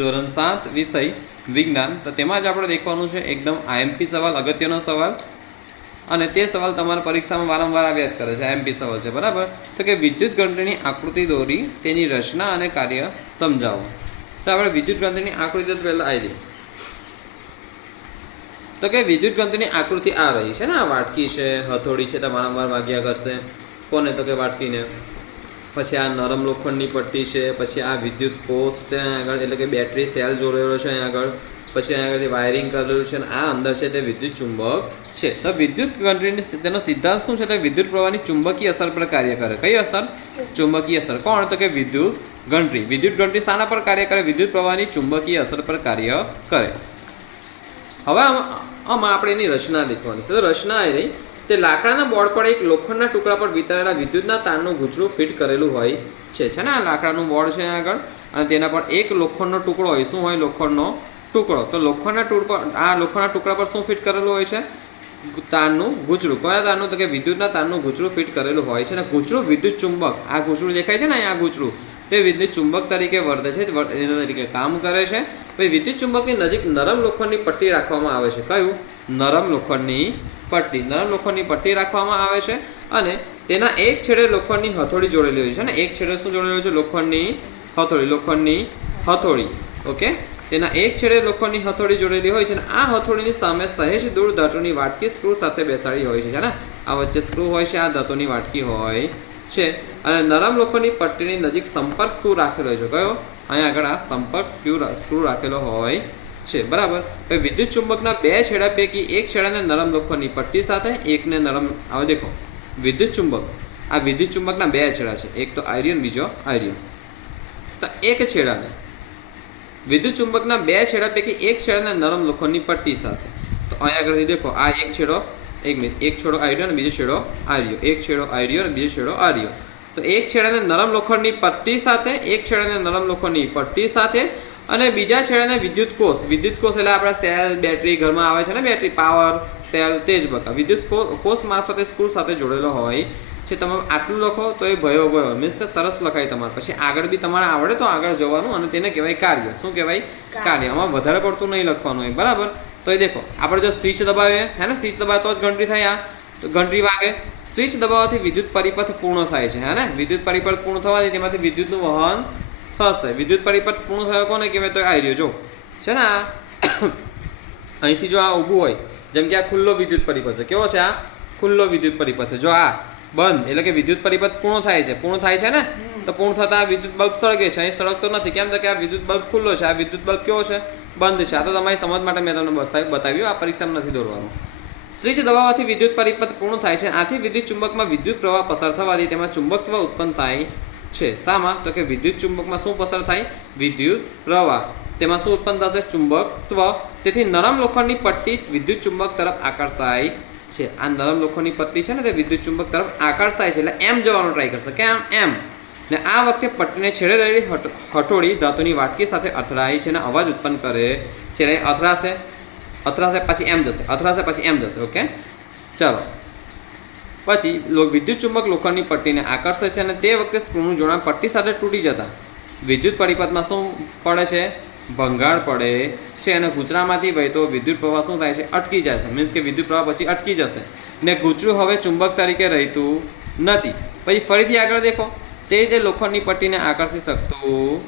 ધોરણ સાત વિષય વિજ્ઞાન. તો તેમાં જ આપણે દેખવાનું છે એકદમ આઈએમપી સવાલ, અગત્યનો સવાલ. અને તે સવાલ તમારા પરીક્ષામાં વારંવાર આવ્યા જ કરે છે આઈએમપી સવાલ છે, બરાબર? તો કે વિદ્યુત ઘંટડીની આકૃતિ દોરી, તેની રચના અને કાર્ય સમજાવો. તો આપણે વિદ્યુત ઘંટડીની આકૃતિ પહેલાં આવી તો કે વિદ્યુત ઘંટડીની આકૃતિ આ રહી છે ને, આ વાટકી છે, હથોડી છે, તમારા વારંવાર વાગ્યા કરશે કોને તો કે વાટકીને? પછી આ નરમ લોખંડની પટ્ટી છે, પછી આ વિદ્યુત કોષ છે અહીંયા આગળ, એટલે કે બેટરી સેલ જોડેલો છે અહીંયા આગળ, પછી અહીંયા આગળ વાયરિંગ કરેલું છે અને આ અંદર છે તે વિદ્યુત ચુંબક છે. તો વિદ્યુત ઘંટડીની તેનો સિદ્ધાંત શું છે? તો વિદ્યુત પ્રવાહની ચુંબકીય અસર પર કાર્ય કરે. કઈ અસર? ચુંબકીય અસર. કોણ? તો કે વિદ્યુત ઘંટડી. વિદ્યુત ઘંટડી શાના પર કાર્ય કરે? વિદ્યુત પ્રવાહની ચુંબકીય અસર પર કાર્ય કરે. હવે આમાં આપણે એની રચના દેખવાની છે. તો રચના એ તે લાકડાના બોર્ડ પર એક લોખંડના ટુકડા પર વિતરેલા વિદ્યુતના તારનું ગુજરું ફિટ કરેલું હોય છે. છે ને આ લાકડાનું બોર્ડ છે આગળ? અને તેના પર એક લોખંડનો ટુકડો હોય. શું હોય લોખંડનો ટુકડો? તો લોખંડના ટુકડ આ લોખંડના ટુકડા પર શું ફિટ કરેલું હોય છે? તારનું ગુજરું કયા તારનું? તો કે વિદ્યુતના તારનું ગુજરું ફિટ કરેલું હોય છે. અને ગૂંચળું વિદ્યુત ચુંબક. આ ગૂંચળું દેખાય છે ને આ ગુજરું તે વિદ્યુત ચુંબક તરીકે વર્તે છે. એના તરીકે કામ કરે છે. પછી વિદ્યુત ચુંબકની નજીક નરમ લોખંડની પટ્ટી રાખવામાં આવે છે. કયું? નરમ લોખંડની પટ્ટી નરમ લોખંડની પટ્ટી રાખવામાં આવે છે અને તેના એક છેડે લોખંડની હથોડી જોડેલી હોય છે ને એક છેડે શું જોડેલું છે? લોખંડની હથોડી લોખંડની હથોડી ઓકે? તેના એક છેડે લોખંડની હથોડી જોડેલી હોય છે અને આ હથોડીની સામે સહેજ દૂર ધાતુની વાટકી સ્ક્રૂ સાથે બેસાડી હોય છે ને? આ વચ્ચે સ્ક્રૂ હોય છે, આ ધાતુની વાટકી હોય છે. અને નરમ લોખંડની પટ્ટીની નજીક સંપર્ક સ્ક્રૂ રાખેલો છે. કયો? અહીંયા આગળ આ સંપર્ક સ્ક્રૂ સ્ક્રૂ રાખેલો હોય છે, બરાબર? હવે વિદ્યુત ચુંબકના બે છેડા પૈકી એક છેડાને નરમ લોખંડની પટ્ટી સાથે, એકને નરમ હવે દેખો. વિદ્યુત ચુંબક, આ વિદ્યુત ચુંબકના બે છેડા છે, એક તો આયર્યન બીજો આયર્યન તો એક છેડાને, વિદ્યુત ચુંબકના બે છેડા પૈકી એક છેડાને નરમ લોખંડની પટ્ટી સાથે. તો અહીંયા આગળ દેખો, આ એક છેડો, એક મિનિટ, એક છેડો આર્યો અને બીજો છેડો આર્યો. એક છેડો આર્યો અને બીજો છેડો આર્યો. તો એક છેડાને નરમ લોખંડની પટ્ટી સાથે એક છેડાને નરમ લોખંડની પટ્ટી સાથે અને બીજા છેડાને વિદ્યુત કોષ. વિદ્યુત કોષ એટલે આપણા સેલ બેટરી ઘરમાં આવે છે ને બેટરી પાવર સેલ તે જ બધા. વિદ્યુત કોષ મારફતે સ્ક્રૂ સાથે જોડેલો હોય છે. તમે આટલું લખો તો એ ભયો ભયો. મીન્સ કે સરસ લખાય તમારે. પછી આગળ બી તમારે આવડે તો આગળ જવાનું અને તેને કહેવાય કાર્ય. શું કહેવાય? કાર્ય. આમાં વધારે પડતું નહીં લખવાનું હોય. બરાબર? તો એ દેખો. આપણે જો સ્વિચ દબાવીએ હે ને? સ્વિચ દબાવે તો જ ઘંટડી થાય આ. તો ઘંટડી વાગે સ્વિચ દબાવવાથી વિદ્યુત પરિપથ પૂર્ણ થાય છે, હે ને? વિદ્યુત પરિપથ પૂર્ણ થવાથી તેમાંથી વિદ્યુતનું વહન થશે. વિદ્યુત પરિપથ પૂર્ણ થયો કોને કહેવાય તો આવી રહ્યો જો. છે ને આ? અહીંથી જો આ ઊભું હોય, જેમ કે આ ખુલ્લો વિદ્યુત પરિપથ છે. કેવો છે આ? ખુલ્લો વિદ્યુત પરિપથ જો આ બંધ, એટલે કે વિદ્યુત પરિપથ પૂર્ણ થાય છે. પૂર્ણ થાય છે ને? તો પૂર્ણ થતા વિદ્યુત બલ્બ સળગે છે. અહીં સળગતો નથી. કેમ? તો કે આ વિદ્યુત બલ્બ ખુલ્લો છે. આ વિદ્યુત બલ્બ કેવો છે? બંધ છે. આ તો તમારી સમજ માટે મેં તમને બતાવ્યું. આ પરીક્ષામાં નથી દોરવાનું. સ્વિચ દબાવવાથી વિદ્યુત પરિપથ પૂર્ણ થાય છે. આથી વિદ્યુત ચુંબકમાં વિદ્યુત પ્રવાહ પસાર થવાથી તેમાં ચુંબકત્વ ઉત્પન્ન થાય છે. શામાં? તો કે વિદ્યુત ચુંબકમાં શું પસાર થાય? વિદ્યુત પ્રવાહ. તેમાં શું ઉત્પન્ન થશે? ચુંબકત્વ. તેથી નરમ લોખંડની પટ્ટી વિદ્યુત ચુંબક તરફ આકર્ષાય છે. આ નરમ લોખંડની પટ્ટી છે ને, તે વિદ્યુત ચુંબક તરફ આકર્ષાય છે. એટલે એમ જવાનો ટ્રાય કરશે. કે આમ એમ. ને આ વખતે પટ્ટીને છેડે રહેલી હટ- ધાતુની વાટકી સાથે અથડાય છે અને અવાજ ઉત્પન્ન કરે છે. એટલે અથડાશે. અથડાશે પછી એમ જશે અથડાશે પછી એમ જશે ઓકે ચાલો પછી વિદ્યુત ચુંબક લોખંડની પટ્ટીને આકર્ષે છે અને તે વખતે સ્ક્રૂનું જોડાણ પટ્ટી સાથે તૂટી જતા. વિદ્યુત પરિપથમાં શું પડે છે? ભંગાણ પડે છે અને ગૂંચળામાંથી વહેતો વિદ્યુત પ્રવાહ શું થાય છે? અટકી જશે મીન્સ કે વિદ્યુત પ્રવાહ પછી અટકી જશે. ને ગૂંચળું હવે ચુંબક તરીકે રહેતું નથી. પછી ફરીથી આગળ દેખો. તે રીતે લોખંડની પટ્ટીને આકર્ષી શકતું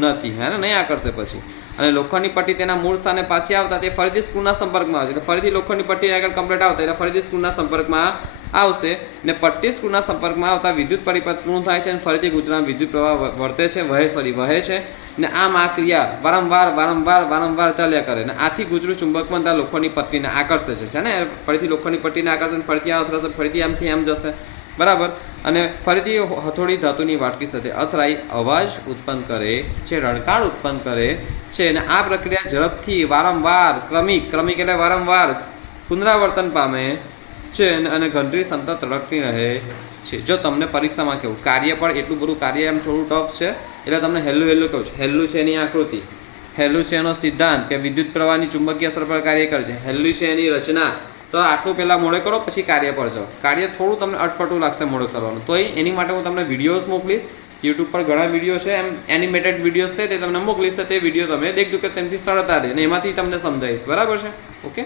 નથી. હે ને? નહીં આકર્ષે પછી. અને લોખંડની પટ્ટી તેના મૂળ સ્થાને પાછી આવતા તે ફરીથી સ્ક્રૂના સંપર્કમાં આવશે. એટલે ફરીથી લોખંડની પટ્ટી આગળ કમ્પ્લીટ આવતા એટલે ફરીથી સ્ક્રૂના સંપર્કમાં આવશે ને પટ્ટી સ્ક્રૂના સંપર્કમાં આવતા વિદ્યુત પરિપથ પૂર્ણ થાય છે અને ફરીથી ગુજરાત વિદ્યુત પ્રવાહ વર્તે છે વહે સોરી વહે છે ને આમ આ ક્રિયા વારંવાર વારંવાર વારંવાર ચાલ્યા કરે ને આથી ગુજરું ચુંબક બનતા લોખંડની પટ્ટીને આકર્ષે છે ને? ફરીથી લોખંડની પટ્ટીને આકર્ષે ને ફરીથી આવશે ફરીથી આમથી આમ જશે. બરાબર? અને ફરીથી હથોડી ધાતુની વાટકી સાથે અથડાઈ અવાજ ઉત્પન્ન કરે છે રણકાળ ઉત્પન્ન કરે છે અને આ પ્રક્રિયા ઝડપથી વારંવાર, ક્રમિક ક્રમિક એટલે વારંવાર પુનરાવર્તન પામે છે અને- ઘંટડી સંતત તડકતી રહે છે. જો તમને પરીક્ષામાં કેવું, કાર્ય પણ એટલું બધું કાર્ય એમ થોડું ટફ છે, એટલે તમને હેલ્લું હેલ્લું કહું છું. હેલ્લું છે એની આકૃતિ. હેલ્લું છે એનો સિદ્ધાંત કે વિદ્યુત પ્રવાહની ચુંબકીય અસર પર કાર્ય કરે છે. હેલ્લું છે એની રચના. તો આટલું પહેલાં મોડે કરો, પછી કાર્ય પર જાઓ. કાર્ય થોડું તમને અટપટું લાગશે મોડે કરવાનું. તો એની માટે હું તમને વિડીયોઝ મોકલીશ. યુટ્યુબ પર ઘણા વીડિયો છે, એમ એનિમેટેડ વિડીયોઝ છે, તે તમને મોકલીશ, તો વીડિયો તમે દેખજો કે તેમથી સરળતા રહે અને એમાંથી તમને સમજાવીશ. બરાબર છે? ઓકે